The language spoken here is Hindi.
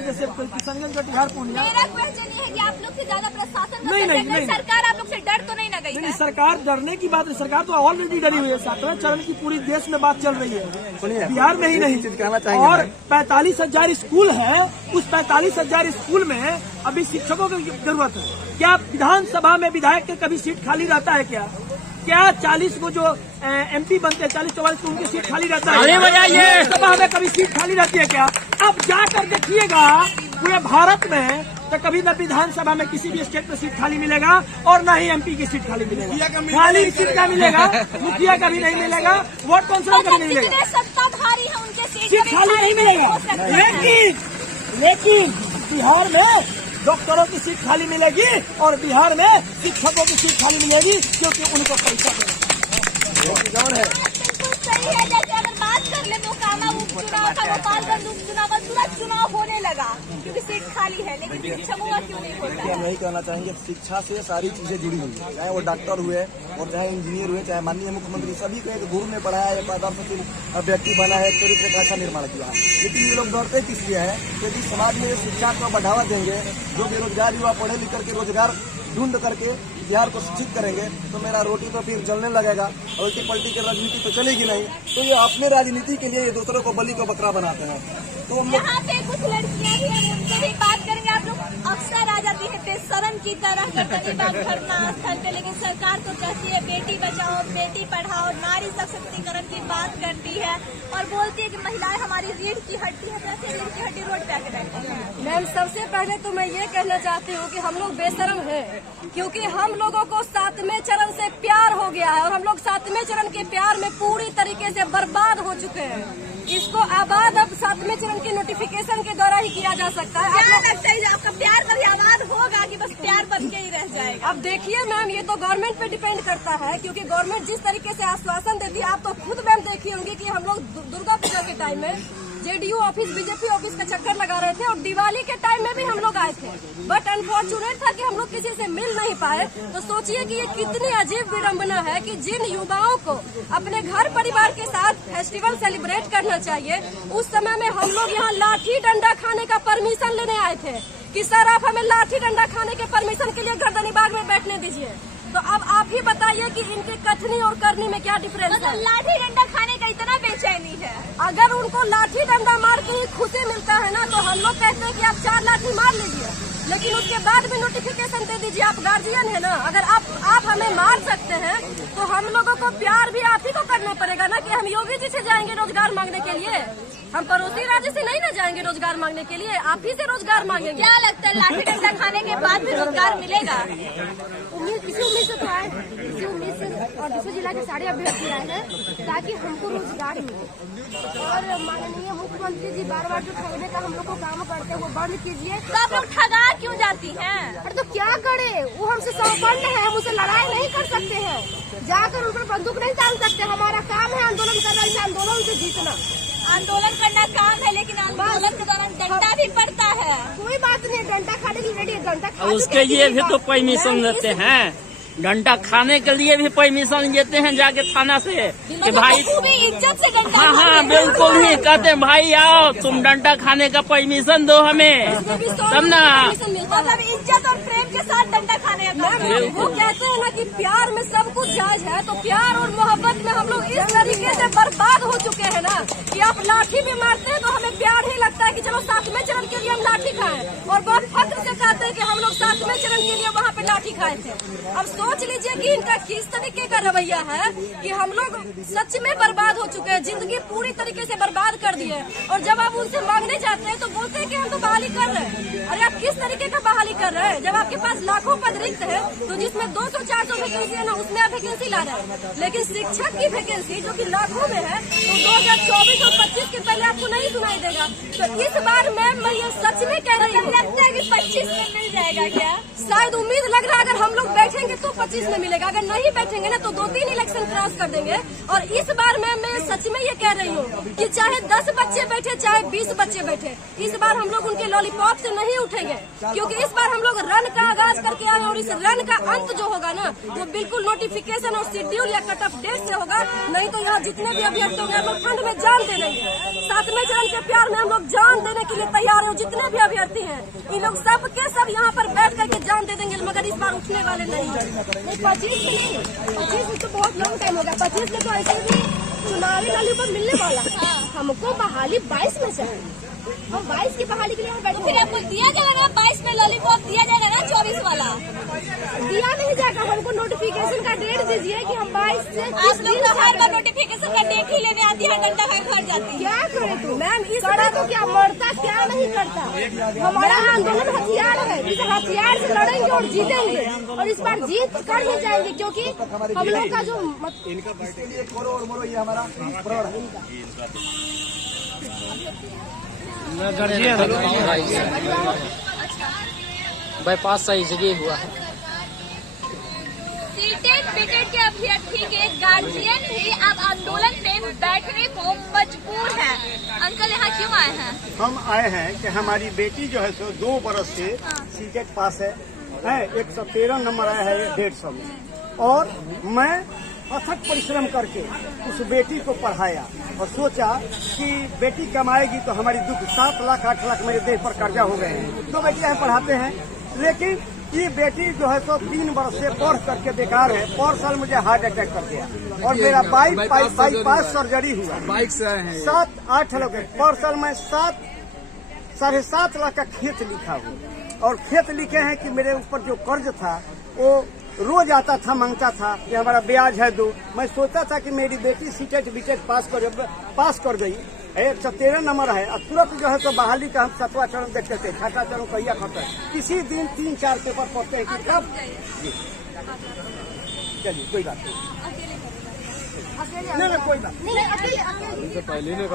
है जैसे किशनगंज कटिहार पूर्णिया। मेरा क्वेश्चन ये है कि आप लोग से ज्यादा प्रशासन नहीं, सरकार आप लोग से डर तो नहीं ना गई? नहीं, सरकार डरने की बात नहीं, सरकार तो ऑलरेडी डरी हुई है। 7वें चरण की पूरी देश में बात चल रही है, बिहार में ही नहीं। और 45,000 स्कूल है, उस 45,000 स्कूल में अभी शिक्षकों की जरूरत है। क्या विधानसभा में विधायक के कभी सीट खाली रहता है क्या 40 को जो MP बनते हैं 40-44 को उनकी सीट खाली रहता है? सभा में कभी सीट खाली रहती है क्या? अब जाकर देखिएगा पूरे भारत में तो कभी न विधानसभा में किसी भी स्टेट में सीट खाली मिलेगा और न ही MP की सीट खाली मिलेगा। खाली सीट का मिलेगा, मुखिया का भी नहीं मिलेगा, वोट काउंसिलर का भी नहीं मिलेगा, सत्ताधारी है उनके सीट खाली नहीं मिलेगा। लेकिन बिहार में डॉक्टरों की सीट खाली मिलेगी और बिहार में शिक्षकों की सीट खाली मिलेगी क्योंकि उनको पैसा देना है। सही है। जैसे अगर बात कर ले तो कामा उपचुनाव था, गोपालगंज उपचुनाव, तुरंत चुनाव होने लगा क्योंकि सीट खाली है, लेकिन शिक्षकों का क्यों नहीं होता है? हम यही कहना चाहेंगे, शिक्षा से सारी चीजें जुड़ी हुई है, चाहे वो डॉक्टर हुए और चाहे इंजीनियर हुए, चाहे माननीय मुख्यमंत्री, सभी को एक गुरु ने पढ़ाया, एक आदर्श व्यक्ति बना है, चरित्र का अच्छा निर्माण किया है। लेकिन ये लोग डरते किस लिए है? क्योंकि समाज में शिक्षा को बढ़ावा देंगे, जो बेरोजगार युवा पढ़े लिख करके रोजगार ढूंढ करके बिहार को शिक्षित करेंगे तो मेरा रोटी तो फिर जलने लगेगा और उल्टी पलटी की राजनीति तो चलेगी नहीं। तो ये अपने राजनीति के लिए ये दूसरों को बलि को बकरा बनाते हैं। तो यहाँ पे कुछ लड़कियां भी हैं, उनसे भी बात करेंगे। आप लोग अक्सर आ जाती है बेशरम की तरह गणतंत्र धरना स्थल पे, लेकिन सरकार तो कहती है बेटी बचाओ बेटी पढ़ाओ, नारी सशक्तिकरण की बात करती है और बोलती है कि महिलाएं हमारी रीढ़ की हड्डी है। वैसे रीढ़ की हड्डी रोड पे आके बैठती है। मैम, सबसे पहले तो मैं ये कहना चाहती हूँ कि हम लोग बेशरम हैं क्योंकि हम लोगों को 7वें चरण से प्यार हो गया है और हम लोग 7वें चरण के प्यार में पूरी तरीके से बर्बाद हो चुके हैं। इसको आबाद अब 7वें चरण के नोटिफिकेशन के द्वारा ही किया जा सकता है। क्या लगता है आपका प्यार पर आबाद होगा कि बस प्यार बन के ही रह जाएगा? अब देखिए मैम, ये तो गवर्नमेंट पे डिपेंड करता है क्योंकि गवर्नमेंट जिस तरीके से आश्वासन देती है, आप तो खुद मैम देखी होंगी कि हम लोग दुर्गा पूजा के टाइम में JDU ऑफिस BJP ऑफिस का चक्कर लगा रहे थे और दिवाली के टाइम में भी हम लोग आए थे, बट अनफॉर्चुनेट था कि हम लोग किसी से मिल नहीं पाए। तो सोचिए कि ये कितनी अजीब विडम्बना है कि जिन युवाओं को अपने घर परिवार के साथ फेस्टिवल सेलिब्रेट करना चाहिए, उस समय में हम लोग यहाँ लाठी डंडा खाने का परमिशन लेने आए थे कि सर आप हमें लाठी डंडा खाने के परमिशन के लिए गर्दनी बाग में बैठने दीजिए। तो अब आप ही बताइए कि इनके कथनी और करनी में क्या डिफरेंस है? लाठी डंडा खाने का इतना बेचैनी है? अगर उनको लाठी डंडा मार के ही खुशी मिलता है ना, तो हम लोग कहते हैं कि आप 4 लाठी मार लीजिए, लेकिन उसके बाद भी नोटिफिकेशन दे दीजिए। आप गार्जियन है ना, अगर आप हमें मार सकते हैं तो हम लोगों को प्यार भी आप ही को करना पड़ेगा ना कि हम योगी जी से जाएंगे रोजगार मांगने के लिए, हम पड़ोसी राज्य से नहीं ना जाएंगे रोजगार मांगने के लिए, आप ही से रोजगार मांगेंगे। क्या लगता है लाठी डंडा खाने के बाद भी रोजगार मिलेगा? इसी उम्मीद से तो आए, इसी उम्मीद से और दूसरे जिला के सारे अभ्यर्थी आए हैं ताकि हमको रोजगार मिले। और माननीय मुख्यमंत्री जी बार जो ठगने का हम लोग को काम करते हैं वो बंद कीजिए। तो आप लोग ठगा क्यों जाती हैं? अरे तो क्या करे, वो हमसे संपन्न है, हम उसे लड़ाई नहीं कर सकते हैं, जाकर उन पर बंदूक नहीं डाल सकते। हमारा काम है आंदोलन करना, इस आंदोलन से जीतना। आंदोलन करना काम है, लेकिन आंदोलन के दौरान डंडा भी पड़ता है। कोई बात नहीं, डंडा खाने के लिए रेडी है, डंडा खा उसके लिए भी तो परमिशन देते हैं, डंडा खाने के लिए भी परमिशन देते हैं जाके थाना से कि भाई इज्जत से डंडा। हाँ बिल्कुल ही कहते हैं भाई आओ तुम डंडा खाने का परमिशन दो हमें, तब ना। मतलब इज्जत और प्रेम के साथ डंडा खाने का। वो कहते हैं ना कि प्यार में सब कुछ जायज है, तो प्यार और मोहब्बत में हम लोग इस तरीके से बर्बाद हो चुके हैं ना कि आप लाठी भी मारते हैं तो हमें प्यार ही लगता है कि चलो 7वें चरण के लिए हम लाठी खाएं, और बहुत फख्र से कहते हैं कि हम लोग 7वें चरण के लिए वहाँ पे लाठी खाए थे। अब सोच लीजिए कि इनका किस तरीके का रवैया है कि हम लोग सच में बर्बाद हो चुके हैं, जिंदगी पूरी तरीके से बर्बाद कर दी है। और जब आप उनसे मांगने जाते हैं तो बोलते हैं कि हम तो बहाली कर रहे हैं। अरे आप किस तरीके का बहाली कर रहे हैं? जब आपके पास लाखों पद रिक्त है तो जिसमें 200-400 वैकेंसी है ना, उसमें आप वैकेंसी ला रहे हैं, लेकिन शिक्षक की वैकेंसी जो कि लाखों में है तो 2024 और 25 के पहले आपको नहीं सुनाई देगा। तो इस बार मैम मैं ये सच में कह रही हूँ, लगता है कि 25 में मिल जाएगा क्या? शायद उम्मीद लग रहा है अगर हम लोग बैठेंगे तो 25 में मिलेगा, अगर नहीं बैठेंगे ना तो 2-3 इलेक्शन क्रॉस कर देंगे। और इस बार मैं सच में ये कह रही हूँ कि चाहे 10 बच्चे बैठे चाहे 20 बच्चे बैठे, इस बार हम लोग उनके लॉलीपॉप से नहीं उठेंगे, क्योंकि इस बार हम लोग रन का आगाज करके आए और इस रन का अंत जो होगा ना वो बिल्कुल नोटिफिकेशन और शेड्यूल या कट ऑफ डेट से होगा। नहीं तो यहाँ जितने भी अभ्यर्थी होंगे हम लोग ठंड में जान दे देंगे। 7वें चरण के प्यार में हम लोग जान देने के लिए तैयार है। जितने भी अभ्यर्थी हैं इन लोग सब के सब यहाँ पर बैठ करके जान दे देंगे, मगर इस बार उठने वाले नहीं है। 25 में तो बहुत लॉन्ग टाइम होगा। 25 में तो ऐसे भी चुनावी नाली पर मिलने वाला। हमको बहाली 22 में चाहिए, हम 22 की बहाली के लिए हम बैठे। फिर आपको दिया जाएगा ना 22 में लॉलीपॉप दिया जाएगा ना 24 वाला दिया नहीं जाएगा। हमको नोटिफिकेशन का डेट दीजिए कि हम 22 से आप लोग तो हर बार नोटिफिकेशन का डेट ही लेने आती है, डंडा खाए घर जाती है। क्या करे तो मैम, इस बार तो क्या मरता क्या नहीं करता। हमारा आंदोलन हथियार है, इस हथियार से लड़ेंगे और जीतेंगे और इस बार जीत कर ही जाएंगे, क्योंकि हम लोग का जो इसके लिए करो और मरो, ये हमारा प्रण है। बाईपास सही जगह हुआ है। सीटेड बीटेड के अभ्यर्थी के गार्जियन ही अब आंदोलन में बैठने को मजबूर है। अंकल यहाँ क्यों आए हैं? हम आए हैं कि हमारी बेटी जो है सो 2 बरस से सीटेट पास है 113 नंबर आया है 150 में, और मैं अथक परिश्रम करके उस बेटी को पढ़ाया और सोचा कि बेटी कमाएगी तो हमारी दुख 7 लाख 8 लाख मेरे देश पर कर्जा हो गए हैं। 2 बेटियां पढ़ाते हैं, लेकिन ये बेटी जो है सो 3 वर्ष से पढ़ करके बेकार है। पर साल मुझे हार्ट अटैक कर गया और मेरा बाईपास सर्जरी हुआ। बाइक से आए हैं 7-8 लोग पर साल में 7.5 लाख का खेत लिखा हुआ, और खेत लिखे हैं कि मेरे ऊपर जो कर्ज था वो रोज आता था, मांगता था कि हमारा ब्याज है 2। मैं सोचा था कि मेरी बेटी सीटेट बीटेट पास कर गई, 113 नंबर है, और तुरंत जो है तो बहाली का हम 7वां चरण देखते थे, 6वां चरण कहिया खत्म। किसी दिन 3-4 पेपर पढ़ते हैं कि कब। चलिए कोई बात नहीं, कोई बात नहीं, पहले नहीं।